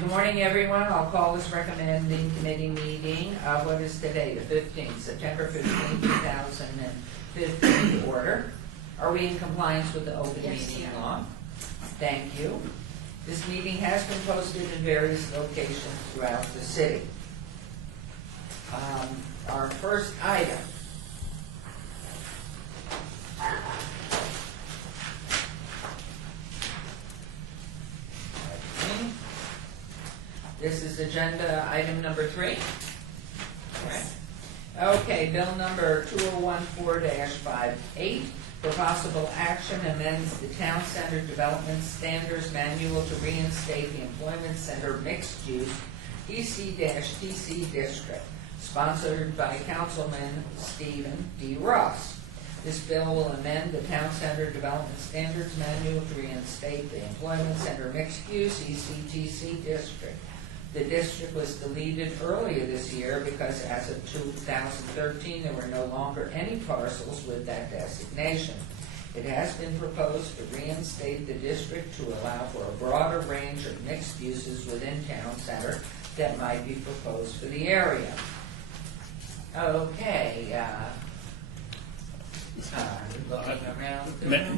Good morning, everyone. I'll call this recommending committee meeting of what is today, the 15th, September 15th, 2015 to order. Are we in compliance with the open meeting law? Thank you. This meeting has been posted in various locations throughout the city. Our first item. This is agenda item number 3. Correct. Okay, bill number 2014-58 for possible action amends the Town Center Development Standards Manual to reinstate the Employment Center Mixed Use DC-DC District, sponsored by Councilman Stephen D. Ross. This bill will amend the Town Center Development Standards Manual to reinstate the Employment Center Mixed Use ECTC District. The district was deleted earlier this year because as of 2013 there were no longer any parcels with that designation. It has been proposed to reinstate the district to allow for a broader range of mixed uses within Town Center that might be proposed for the area. Okay.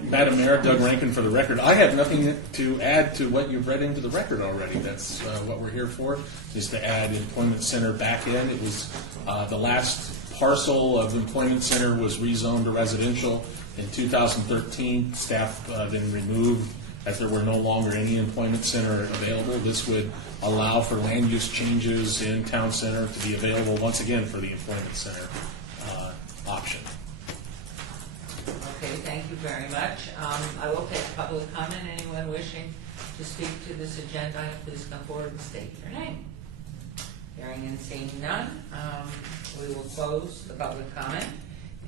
Madam Mayor, Doug Rankin for the record. I have nothing to add to what you've read into the record already. That's what we're here for, is to add Employment Center back in. It was the last parcel of the Employment Center was rezoned to residential in 2013. Staff then removed as there were no longer any Employment Center available. This would allow for land use changes in Town Center to be available once again for the Employment Center option. Okay, thank you very much. I will take public comment. Anyone wishing to speak to this agenda item, please come forward and state your name. Hearing and seeing none, we will close the public comment.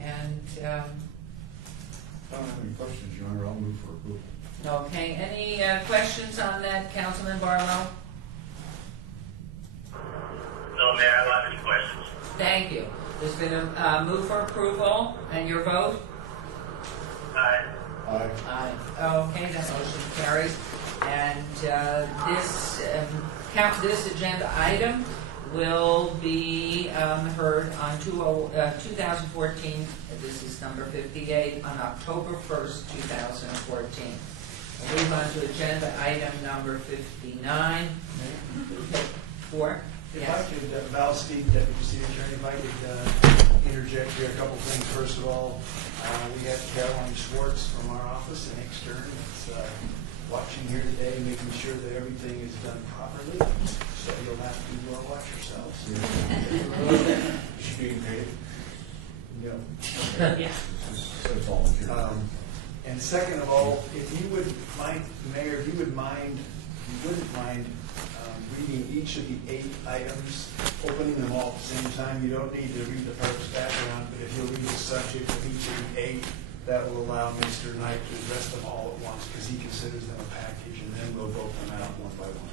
And I don't have any questions, Your Honor. I'll move for approval. okay, any questions on that, Councilman Barlow? No, Mayor, I don't have any questions. Thank you. There's been a move for approval, and your vote? Aye. Aye. Aye. Okay, that motion carries. And this agenda item will be heard on 2014. This is number 58 on October 1st, 2014. We'll move on to agenda item number 59. 4. If Yes. I could, Val Steed, Deputy City Attorney, if I could interject here a couple things. First of all, we have Caroline Schwartz from our office, an extern, that's watching here today, making sure that everything is done properly, so you'll have to watch yourselves. Is she being paid? No. Yeah. It's volunteer. And second of all, if you would mind, Mayor, if you wouldn't mind reading each of the 8 items, opening them all at the same time. You don't need to read the purpose background, but if you'll read the subject of each of the 8, that will allow Mr. Knight to address them all at once, because he considers them a package, and then we'll vote them out one by one.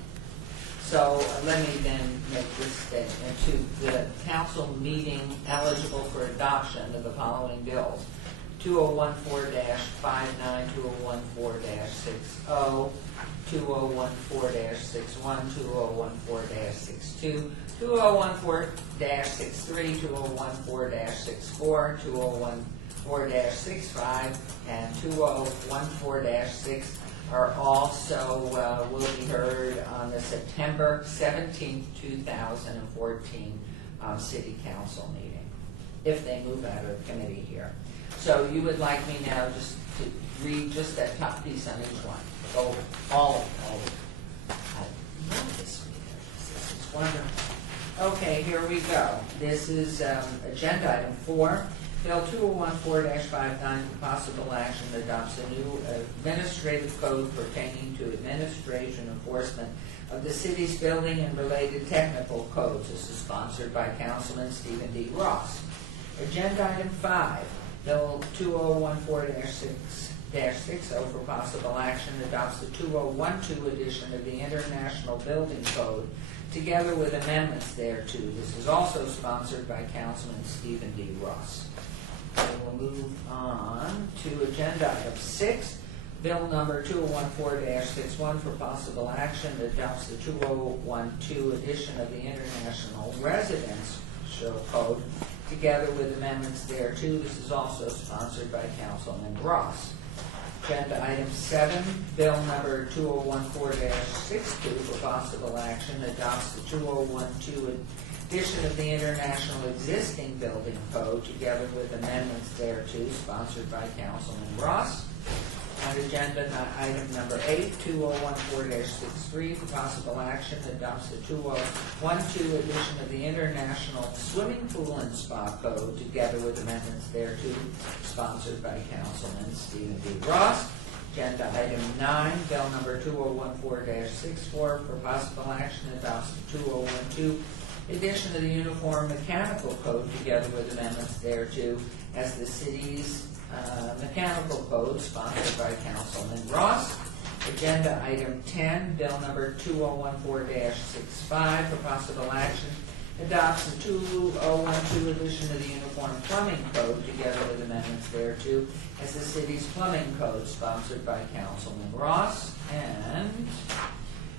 So let me then make this statement to the council meeting eligible for adoption of the following bills: 2014-59, 2014-60, 2014-61, 2014-62, 2014-63, 2014-64, 2014-65, and 2014-6 are also will be heard on the September 17th, 2014 City Council meeting, if they move out of committee here. So you would like me now just to read just that top piece on each one. Go all of it. I love this reader. This is wonderful. Okay, here we go. This is agenda item 4. Bill 2014-59 for possible action adopts a new administrative code pertaining to administration enforcement of the city's building and related technical codes. This is sponsored by Councilman Stephen D. Ross. Agenda item 5. Bill 2014-60 for possible action adopts the 2012 edition of the International Building Code, together with amendments thereto. This is also sponsored by Councilman Stephen D. Ross. And we'll move on to agenda item 6. Bill number 2014-61 for possible action adopts the 2012 edition of the International Residential Code together with amendments thereto. This is also sponsored by Councilman Ross. Agenda item 7, bill number 2014-62 for possible action adopts the 2012 edition of the International Existing Building Code together with amendments thereto, sponsored by Councilman Ross. And agenda item number 8, 2014-63 for possible action adopts the 2012 edition of the International Swimming Pool and Spa Code together with amendments thereto, sponsored by Councilman Stephen D. Ross. Agenda item 9, bill number 2014-64 for possible action adopts the 2012 edition of the Uniform Mechanical Code together with amendments thereto as the city's mechanical code, sponsored by Councilman Ross. Agenda item 10, bill number 2014-65 for possible action adopts the 2012 edition of the Uniform Plumbing Code together with amendments thereto as the city's plumbing code, sponsored by Councilman Ross. And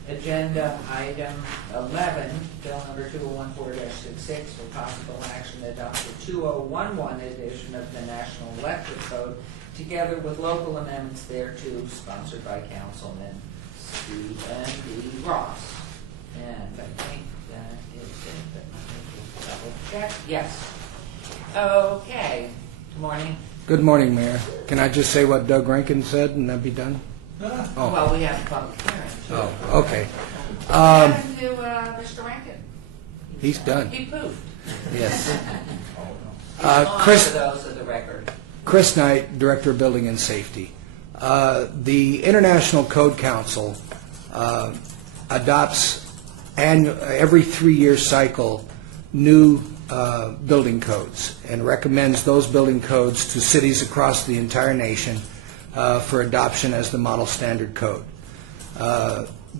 agenda item 11, bill number 2014-66 for possible action adopts the 2011 edition of the National Electric Code together with local amendments thereto, sponsored by Councilman Stephen D. Ross. And I think that is it, but let me just double check. Yes. Okay. Good morning. Good morning, Mayor. Can I just say what Doug Rankin said and then be done? Oh. Well, we have a public hearing, too. Oh, okay. What happened to Mr. Rankin? He's done. He pooped. Yes. Chris, for those of the record. Chris Knight, Director of Building and Safety. The International Code Council adopts every 3-year cycle new building codes and recommends those building codes to cities across the entire nation for adoption as the model standard code.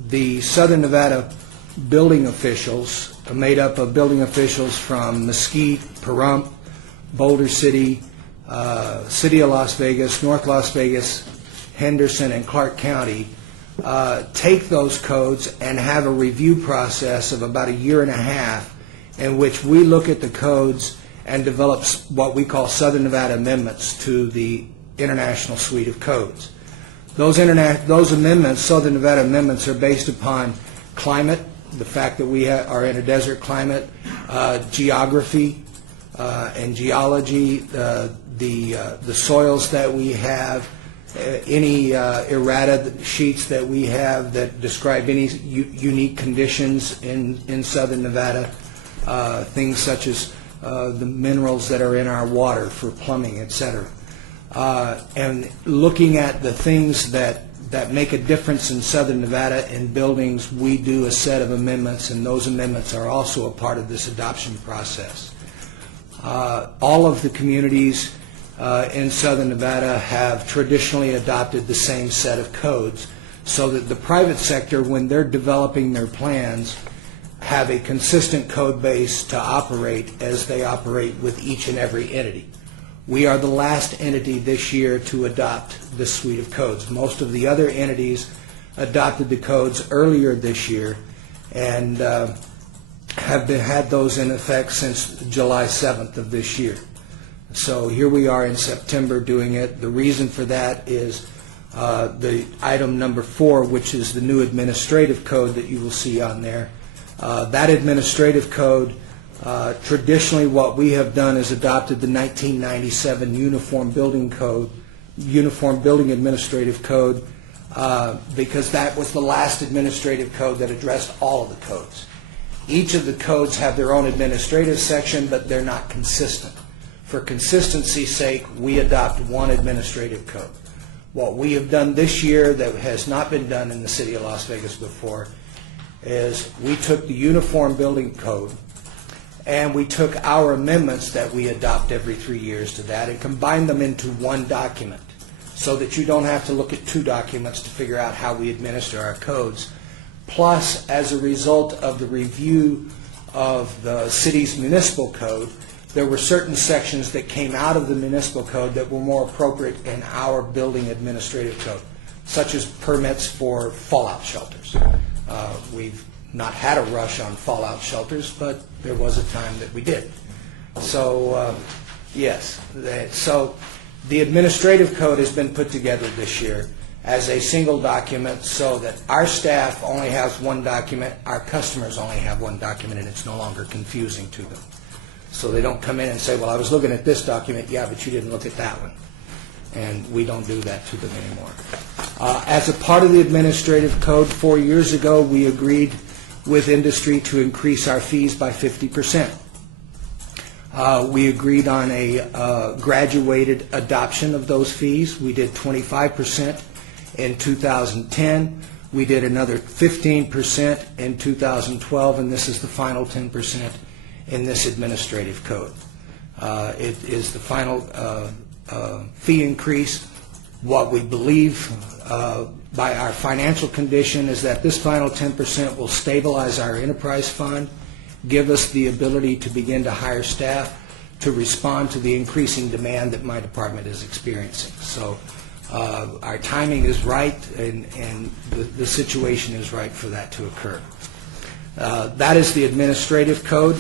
The Southern Nevada building officials are made up of building officials from Mesquite, Pahrump, Boulder City, City of Las Vegas, North Las Vegas, Henderson, and Clark County, take those codes and have a review process of about 1.5 years in which we look at the codes and develop what we call Southern Nevada amendments to the international suite of codes. Those amendments, Southern Nevada amendments, are based upon climate, the fact that we are in a desert climate, geography and geology, the soils that we have, any errata sheets that we have that describe any unique conditions in Southern Nevada, things such as the minerals that are in our water for plumbing, etc. And looking at the things that make a difference in Southern Nevada in buildings, we do a set of amendments, and those amendments are also a part of this adoption process. All of the communities in Southern Nevada have traditionally adopted the same set of codes, so that the private sector, when they're developing their plans, have a consistent code base to operate as they operate with each and every entity. We are the last entity this year to adopt this suite of codes. Most of the other entities adopted the codes earlier this year and have had those in effect since July 7th of this year. So here we are in September doing it. The reason for that is the item number 4, which is the new administrative code that you will see on there. That administrative code, traditionally what we have done is adopted the 1997 Uniform Building Administrative Code, because that was the last administrative code that addressed all of the codes. Each of the codes have their own administrative section, but they're not consistent. For consistency's sake, we adopt one administrative code. What we have done this year that has not been done in the City of Las Vegas before is we took the Uniform Building Code and we took our amendments that we adopt every 3 years to that and combined them into one document so that you don't have to look at 2 documents to figure out how we administer our codes. Plus, as a result of the review of the city's municipal code, there were certain sections that came out of the municipal code that were more appropriate in our building administrative code. such as permits for fallout shelters. We've not had a rush on fallout shelters, but there was a time that we did. So, yes. So the administrative code has been put together this year as a single document so that our staff only has one document, our customers only have one document, and it's no longer confusing to them. So they don't come in and say, well, I was looking at this document, yeah, but you didn't look at that one. And we don't do that to them anymore. As a part of the administrative code, 4 years ago, we agreed with industry to increase our fees by 50%. We agreed on a graduated adoption of those fees. We did 25% in 2010. We did another 15% in 2012, and this is the final 10% in this administrative code. It is the final fee increase. What we believe by our financial condition is that this final 10% will stabilize our enterprise fund, give us the ability to begin to hire staff to respond to the increasing demand that my department is experiencing. So our timing is right, and the situation is right for that to occur. That is the administrative code.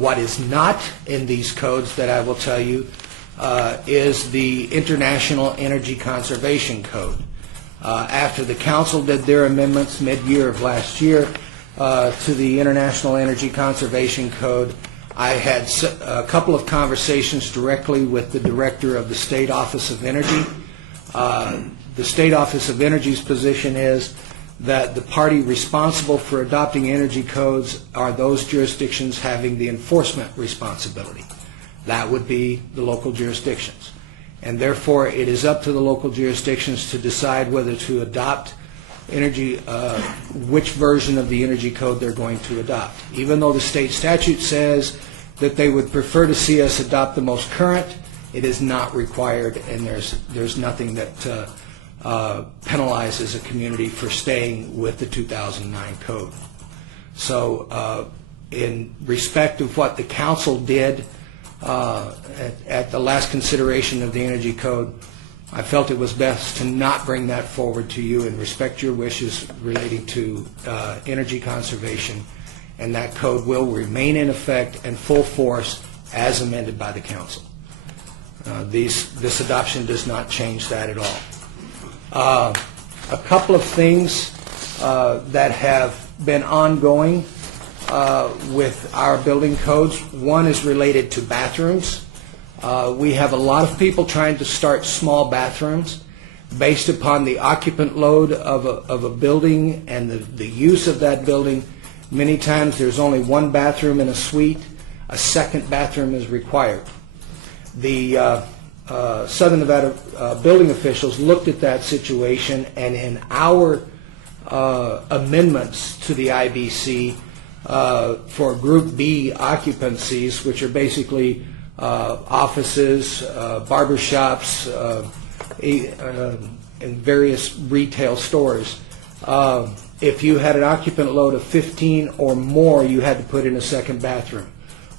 What is not in these codes that I will tell you is the International Energy Conservation Code. After the council did their amendments mid-year of last year to the International Energy Conservation Code, I had a couple of conversations directly with the director of the State Office of Energy. The State Office of Energy's position is that the party responsible for adopting energy codes are those jurisdictions having the enforcement responsibility. That would be the local jurisdictions. And therefore, it is up to the local jurisdictions to decide whether to adopt energy, which version of the energy code they're going to adopt. Even though the state statute says that they would prefer to see us adopt the most current, it is not required, and there's nothing that penalizes a community for staying with the 2009 code. So in respect of what the council did at the last consideration of the energy code, I felt it was best to not bring that forward to you and respect your wishes relating to energy conservation, and that code will remain in effect and full force as amended by the council. This adoption does not change that at all. A couple of things that have been ongoing with our building codes. One is related to bathrooms. We have a lot of people trying to start small bathrooms based upon the occupant load of a building and the use of that building. Many times there's only one bathroom in a suite. A second bathroom is required. The Southern Nevada building officials looked at that situation, and in our amendments to the IBC for Group B occupancies, which are basically offices, barber shops, and various retail stores, if you had an occupant load of 15 or more, you had to put in a second bathroom.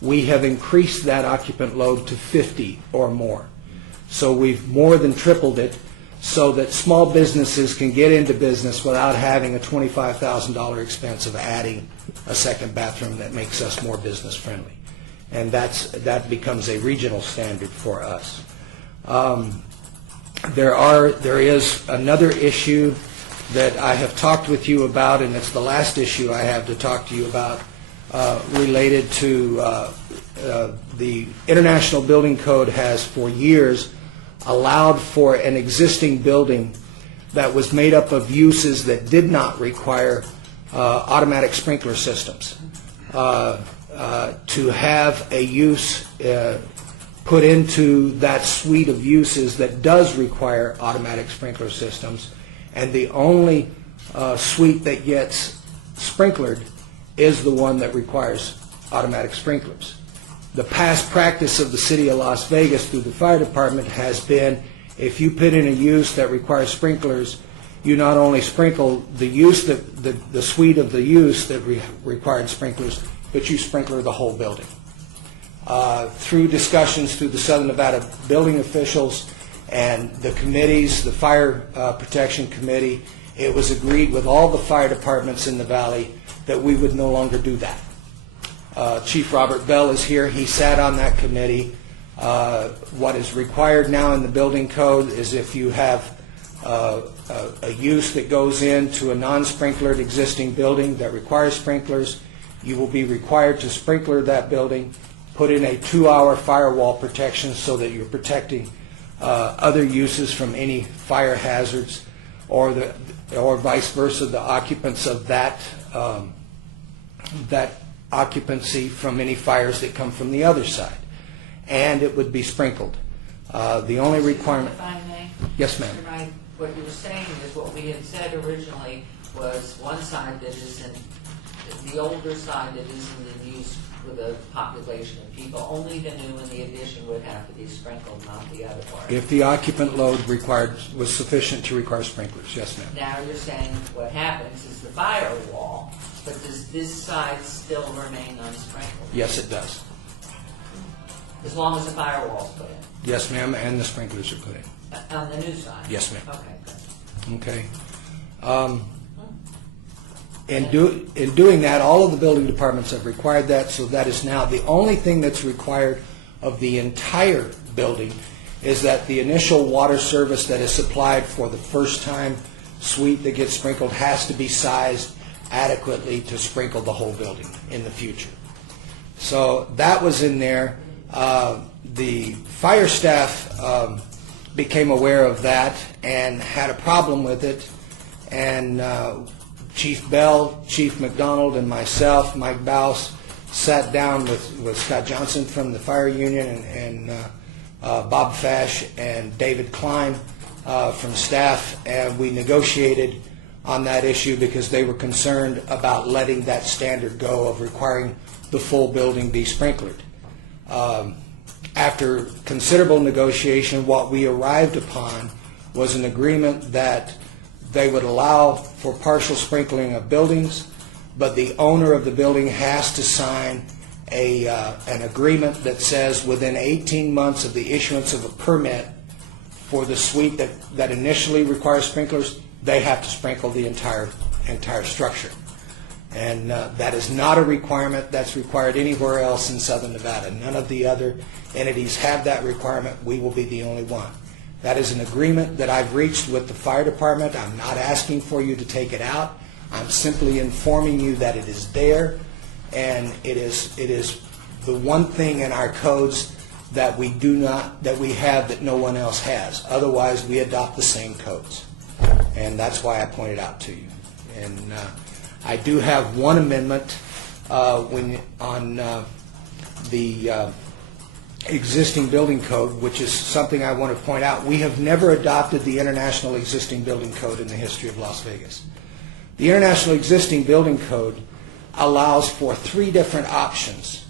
We have increased that occupant load to 50 or more. So we've more than tripled it so that small businesses can get into business without having a $25,000 expense of adding a second bathroom that makes us more business friendly. And that becomes a regional standard for us. There is another issue that I have talked with you about, and it's the last issue I have to talk to you about, related to the International Building Code has for years allowed for an existing building that was made up of uses that did not require automatic sprinkler systems to have a use put into that suite of uses that does require automatic sprinkler systems, and the only suite that gets sprinklered is the one that requires automatic sprinklers. The past practice of the city of Las Vegas through the fire department has been, if you put in a use that requires sprinklers, you not only sprinkle the use, the suite of the use that required sprinklers, but you sprinkler the whole building. Through discussions through the Southern Nevada building officials And the committees, the Fire Protection Committee, it was agreed with all the fire departments in the valley that we would no longer do that. Chief Robert Bell is here. He sat on that committee. What is required now in the building code is if you have a use that goes into a non-sprinklered existing building that requires sprinklers, you will be required to sprinkler that building, put in a 2-hour firewall protection so that you're protecting other uses from any fire hazards, or vice versa, the occupants of that occupancy from any fires that come from the other side. And it would be sprinkled. The only requirement... If I may? Yes, ma'am. What you were saying is what we had said originally was one side that isn't, the older side that isn't in use with a population of people, only the new and the addition would have to be sprinkled, not the other part. If the occupant load was sufficient to require sprinklers, yes, ma'am. Now you're saying what happens is the firewall, but does this side still remain unsprinkled? Yes, it does. As long as the firewall's put in? Yes, ma'am, and the sprinklers are put in. On the new side? Yes, ma'am. Okay, good. Okay. In doing that, all of the building departments have required that, so that is now the only thing that's required of the entire building is that the initial water service that is supplied for the first time suite that gets sprinkled has to be sized adequately to sprinkle the whole building in the future. So that was in there. The fire staff became aware of that and had a problem with it, and Chief Bell, Chief McDonald, and myself, Mike Bouse, sat down with Scott Johnson from the fire union and Bob Fash and David Klein from staff, and we negotiated on that issue because they were concerned about letting that standard go of requiring the full building be sprinklered. After considerable negotiation, what we arrived upon was an agreement that they would allow for partial sprinkling of buildings, but the owner of the building has to sign an agreement that says within 18 months of the issuance of a permit for the suite that initially requires sprinklers, they have to sprinkle the entire structure. And that is not a requirement that's required anywhere else in Southern Nevada. None of the other entities have that requirement. We will be the only one. That is an agreement that I've reached with the fire department. I'm not asking for you to take it out. I'm simply informing you that it is there, and it is the one thing in our codes that we have that no one else has. Otherwise, we adopt the same codes, and that's why I pointed out to you. And I do have one amendment on the existing building code, which is something I want to point out. We have never adopted the International Existing Building Code in the history of Las Vegas. The International Existing Building Code allows for 3 different options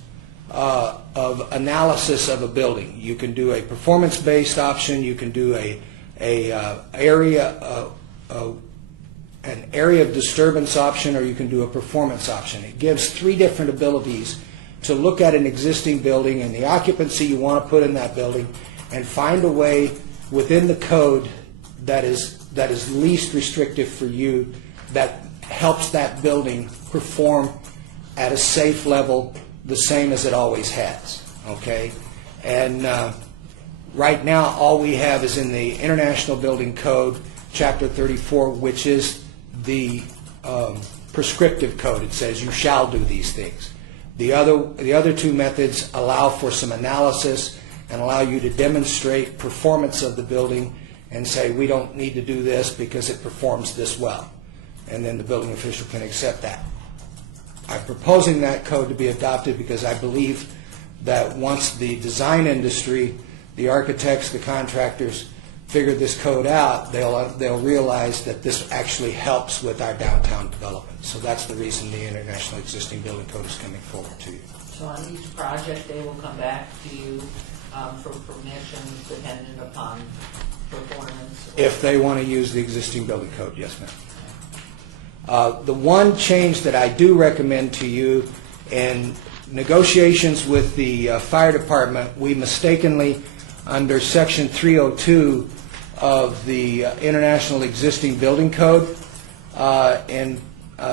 of analysis of a building. You can do a performance-based option, you can do an area of disturbance option, or you can do a performance option. It gives 3 different abilities to look at an existing building and the occupancy you want to put in that building and find a way within the code that is least restrictive for you, that helps that building perform at a safe level the same as it always has. Okay? And right now all we have is in the International Building Code, Chapter 34, which is the prescriptive code. It says you shall do these things. The other 2 methods allow for some analysis and allow you to demonstrate performance of the building and say, we don't need to do this because it performs this well. And then the building official can accept that. I'm proposing that code to be adopted because I believe that once the design industry, the architects, the contractors, figure this code out, they'll realize that this actually helps with our downtown development. So that's the reason the International Existing Building Code is coming forward to you. So on each project, they will come back to you for permission dependent upon performance? If they want to use the existing building code, yes, ma'am. The one change that I do recommend to you, in negotiations with the fire department, we mistakenly, under Section 302, of the International Existing Building Code. In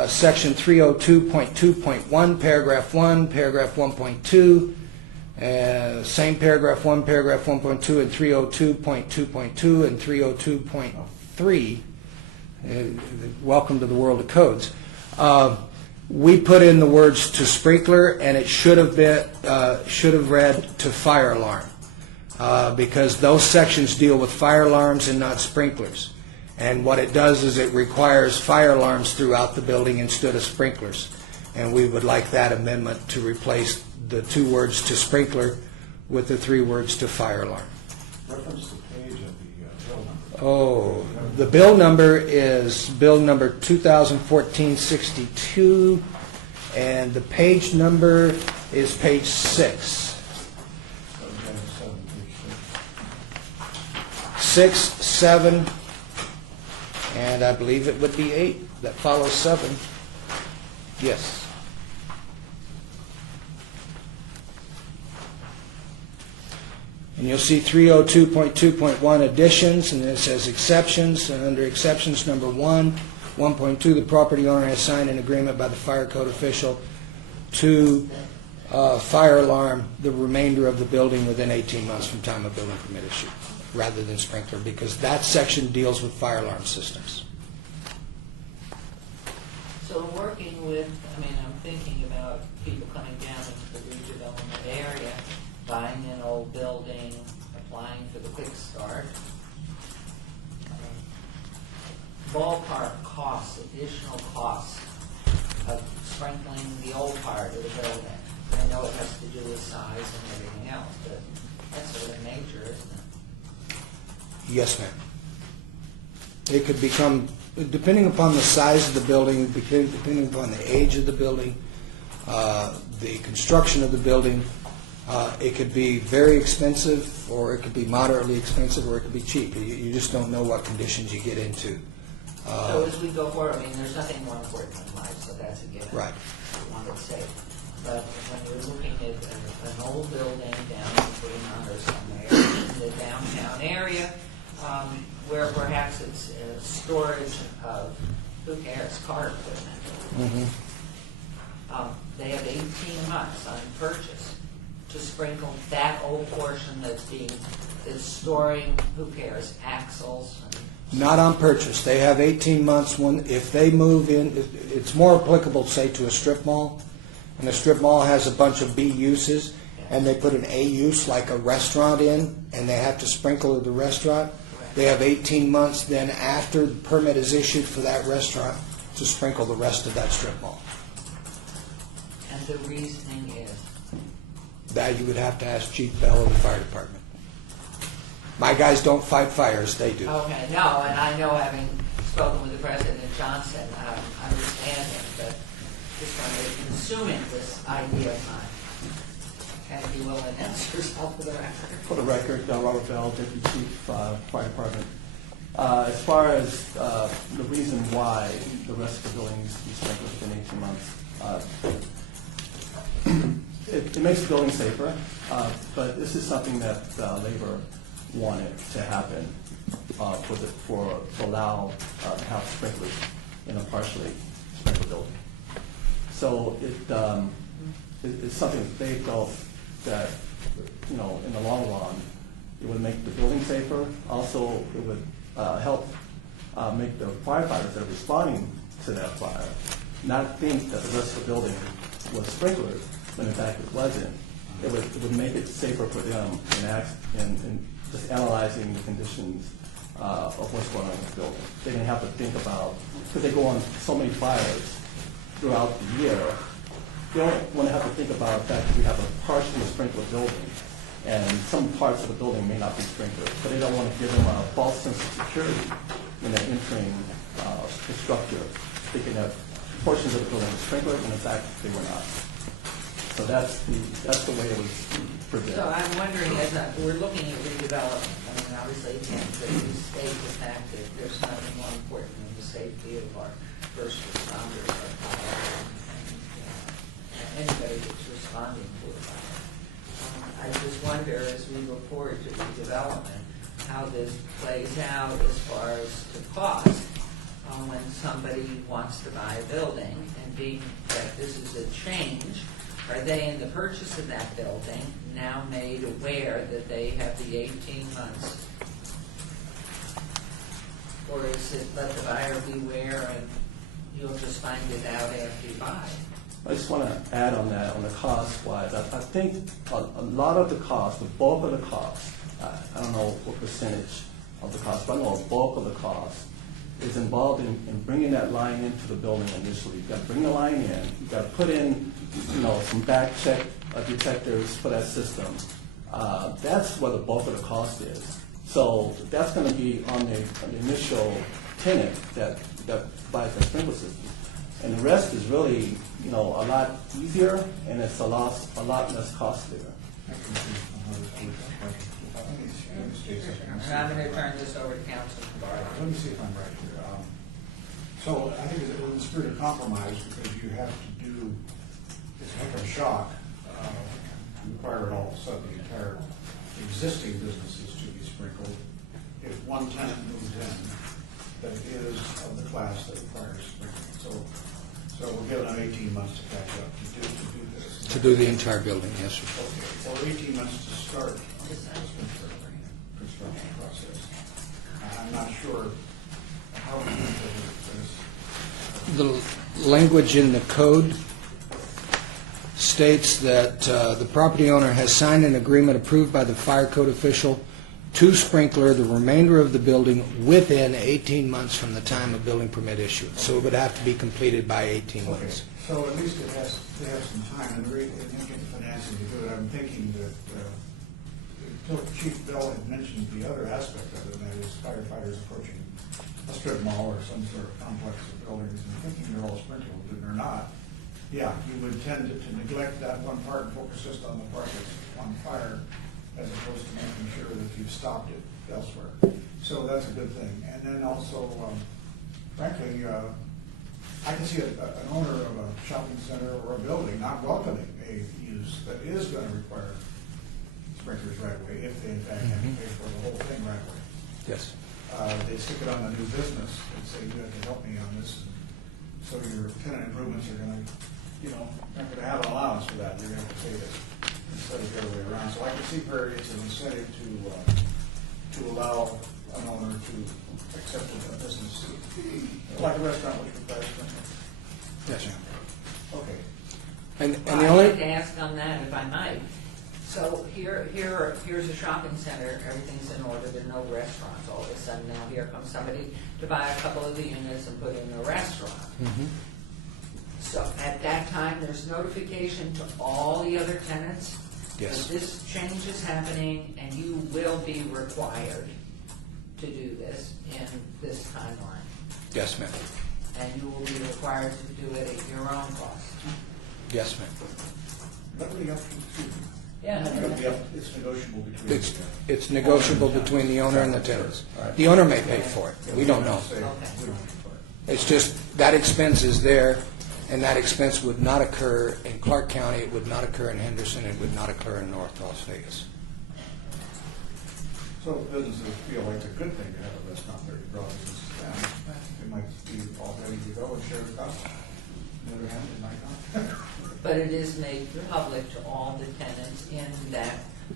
Section 302.2.1, Paragraph 1, Paragraph 1.2, same Paragraph 1, Paragraph 1.2, and 302.2.2 and 302.3. Welcome to the world of codes. We put in the words "to sprinkler," and it should have read "to fire alarm," because those sections deal with fire alarms and not sprinklers. And what it does is it requires fire alarms throughout the building instead of sprinklers. And we would like that amendment to replace the 2 words "to sprinkler" with the 3 words "to fire alarm." Reference the page of the bill number. Oh, the bill number is bill number 2014-62, and the page number is page 6. 6, 7, and I believe it would be 8 that follows 7. Yes. And you'll see 302.2.1 additions, and it says exceptions. And under exceptions, number 1, 1.2, the property owner has signed an agreement by the fire code official to fire alarm the remainder of the building within 18 months from time of building permit issue, rather than sprinkler, because that section deals with fire alarm systems. So working with, I'm thinking about people coming down into the redevelopment area, buying an old building, applying for the quick start. Ballpark costs, additional costs of sprinkling the old part of the building. I know it has to do with size and everything else, but that's sort of major, isn't it? Yes, ma'am. It could become, depending upon the size of the building, depending upon the age of the building, the construction of the building, it could be very expensive, or it could be moderately expensive, or it could be cheap. You just don't know what conditions you get into. So as we go forward, there's nothing more important than life, so that's a given. Right. We want it safe. But when you're looking at an old building down in Fremont or somewhere in the downtown area, where perhaps it's storage of, who cares, car equipment. They have 18 months on purchase to sprinkle that old portion that's storing, who cares, axles. Not on purchase. They have 18 months. If they move in, it's more applicable, say, to a strip mall. And a strip mall has a bunch of B uses, and they put an A use, like a restaurant in, and they have to sprinkle the restaurant. They have 18 months then after the permit is issued for that restaurant to sprinkle the rest of that strip mall. And the reasoning is? That you would have to ask Chief Bell of the fire department. My guys don't fight fires, they do. Okay, no, and I know, having spoken with the President Johnson, I understand him, but just when they're consuming this idea of mine. And if you will, announce yourself for the record. For the record, Robert Bell, Deputy Chief, Fire Department. As far as the reason why the rest of the building needs to be sprinkled within 18 months, it makes the building safer, but this is something that labor wanted to happen to allow to have sprinklers in a partially sprinkled building. So it's something that they felt that, in the long run, it would make the building safer. Also, it would help make the firefighters that are responding to that fire not think that the rest of the building was sprinkled, when in fact it wasn't. It would make it safer for them in just analyzing the conditions of what's going on in the building. They didn't have to think about, because they go on so many fires throughout the year, they don't want to have to think about the fact that we have a partially sprinkled building, and some parts of the building may not be sprinkled, but they don't want to give them a false sense of security when they're entering the structure, thinking that portions of the building were sprinkled, when in fact they were not. So that's the way it was presented. So I'm wondering, as we're looking at redevelopment, obviously, again, you state the fact that there's nothing more important than the safety of our first responders, our fire, and anybody that's responding to a fire. I just wonder, as we look forward to redevelopment, how this plays out as far as the cost when somebody wants to buy a building, and being that this is a change, are they in the purchase of that building now made aware that they have the 18 months? Or is it let the buyer beware and you'll just find it out after you buy? I just want to add on that, on the cost wise. I think a lot of the cost, the bulk of the cost, I don't know what percentage of the cost, but I know a bulk of the cost is involved in bringing that line into the building initially. You've got to bring the line in, you've got to put in, some back check detectors for that system. That's where the bulk of the cost is. So that's going to be on the initial tenant that buys the sprinkler system. And the rest is really, a lot easier, and it's a lot less costlier. And I'm going to turn this over to Councilman Barlow. Let me see if I'm right here. So I think it's in the spirit of compromise, because you have to do, it's like a shock, to require it all of a sudden, the entire existing businesses to be sprinkled. If one tenant moves in that is of the class that requires sprinkling. So we're giving them 18 months to catch up, to do this. To do the entire building, yes, sir. Okay, or 18 months to start the construction process. I'm not sure how we do this. The language in the code states that the property owner has signed an agreement approved by the fire code official to sprinkler the remainder of the building within 18 months from the time of building permit issuance. So it would have to be completed by 18 Okay, months. so at least it has to have some time, and getting the financing to do it. I'm thinking that Chief Bell had mentioned the other aspect of it, and that is firefighters approaching a strip mall or some sort of complex of buildings, and thinking they're all sprinkled, and they're not. Yeah, you would tend to neglect that one part and focus just on the part that's on fire, as opposed to making sure that you've stopped it elsewhere. So that's a good thing. And then also, frankly, I can see an owner of a shopping center or a building not welcoming a use that is going to require sprinklers right away, if they in fact have to pay for the whole thing right away. Yes. They stick it on the new business and say, you have to help me on this. So your tenant improvements are going to, not going to have an allowance for that. You're going to have to pay this instead of the other way around. So I can see where it's an incentive to allow an owner to accept a business, like a restaurant which requires sprinklers. Yes, sir. Okay. And Well, the I'd only... like to ask on that, if I might. So here's a shopping center, everything's in order, there are no restaurants. All of a sudden now here comes somebody to buy a couple of the units and put in a restaurant. Mhm. So at that time, there's notification to all the other tenants Yes. that this change is happening and you will be required to do this in this timeline. Yes, ma'am. And you will be required to do it at your own cost. Yes, ma'am. That'll be up to you. Yeah. It's negotiable between. It's negotiable between the owner and the tenants. The owner may pay for it. We don't know. It's just that expense is there, and that expense would not occur in Clark County, it would not occur in Henderson, it would not occur in North Las Vegas. So businesses feel like it's a good thing to have a restaurant there, you probably understand. It might be all ready to go and share the cost. On the other hand, it might not. But it is made public to all the tenants in that,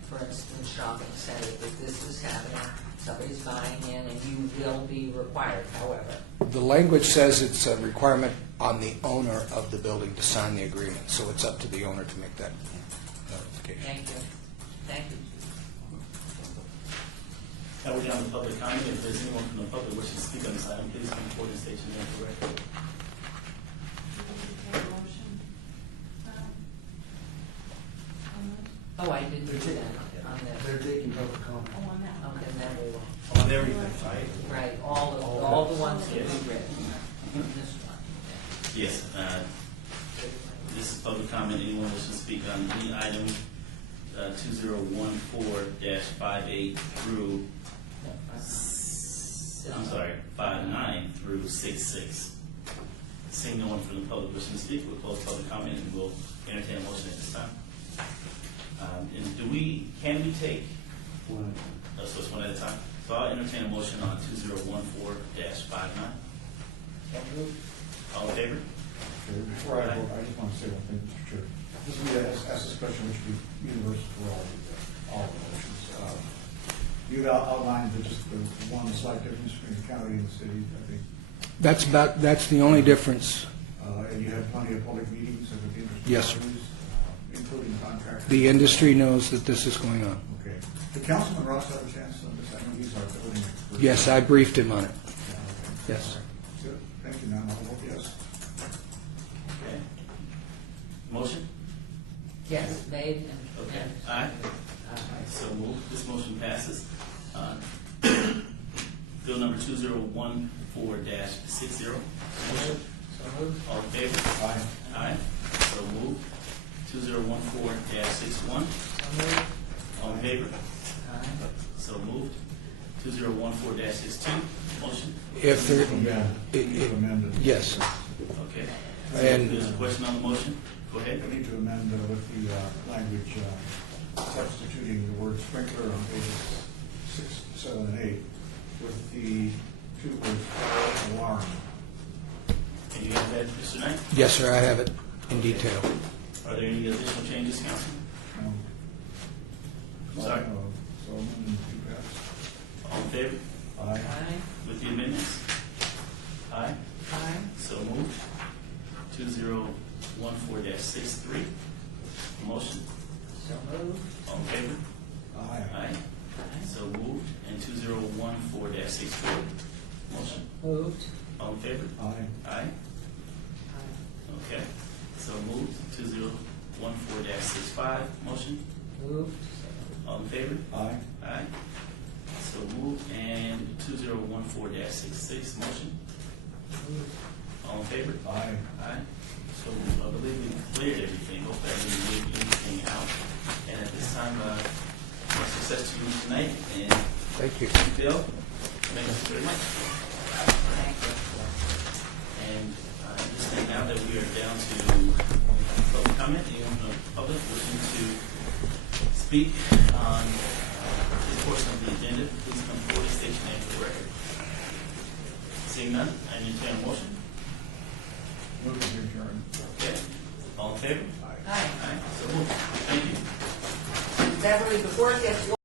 for instance, shopping center, that this is happening, somebody's buying in, and you will be required, however. The language says it's a requirement on the owner of the building to sign the agreement, so it's up to the owner to make that notification. Thank you. Thank you. Now we're down to public comment. If there's anyone from the public wishing to speak on this item, please come forward and state your name for record. Oh, I didn't do that on They're this. taking public comment. Okay, then we will. On everything, right? Right, all the ones that we read. This one. Yes. This is public comment. Anyone wishing to speak on any item 2014-58 through, I'm sorry, 59 through 66. Seeing no one from the public wishing to speak, we'll close public comment and we'll entertain a motion at this time. And can we take, so it's one at a time? So I'll entertain a motion on 2014-59. So moved. All in favor? Okay, before I vote, I just want to say one thing, Mr. Chair. This will be ask this question, which will be universal for all the motions. You've outlined just the one slight difference between the county and the city, I think. That's the only difference. And you had plenty of public meetings with the industry. Yes, sir. parties, including contractors. The industry knows that this is going on. Okay. Did Councilman Ross have a chance on this? I know he's our building expert. Yes, I briefed him on it. Yeah, okay. Yes. Good. Thank you, ma'am. I'll vote yes. Okay. Motion? Yes, made and. Okay. and- Aye. Aye. So moved. This motion passes. Bill number 2014-60. Motion. So moved. All in favor? Aye. Aye. So moved. 2014-61. So moved. All in favor? Aye. So moved. 2014-62. Motion. If there, You've amended. yes. Okay. And- There's a question on the motion? Go ahead. I need to amend with the language substituting the word sprinkler on pages 6, 7, and 8 with the two words fire alarm. Can you have that, Mr. Knight? Yes, sir, I have it in detail. Are there any additional changes, Councilman? Sorry. So amendment two passed. All in favor? Aye. Aye. With the amendments? Aye. Aye. So moved. 2014-63. Motion. So moved. All in favor? Aye. Aye. So moved. And 2014-64. Motion. Moved. All in favor? Aye. Aye. Okay. So moved. 2014-65. Motion. Moved. All in favor? Aye. Aye. So moved. And 2014-66. Motion. Moved. All in favor? Aye. Aye. So I believe we cleared everything. Hopefully I didn't leave anything out. And at this time, much success to you tonight. And Thank you. Bill, thank you very much. Thank you. And just think now that we are down to public comment, anyone from the public wishing to speak on this portion of the agenda, please come forward and state your name for the record. Seeing none, I entertain a motion. Move to adjourn. Okay. All in favor? Aye. Aye. Aye. So moved. Thank you. Beverly, before it gets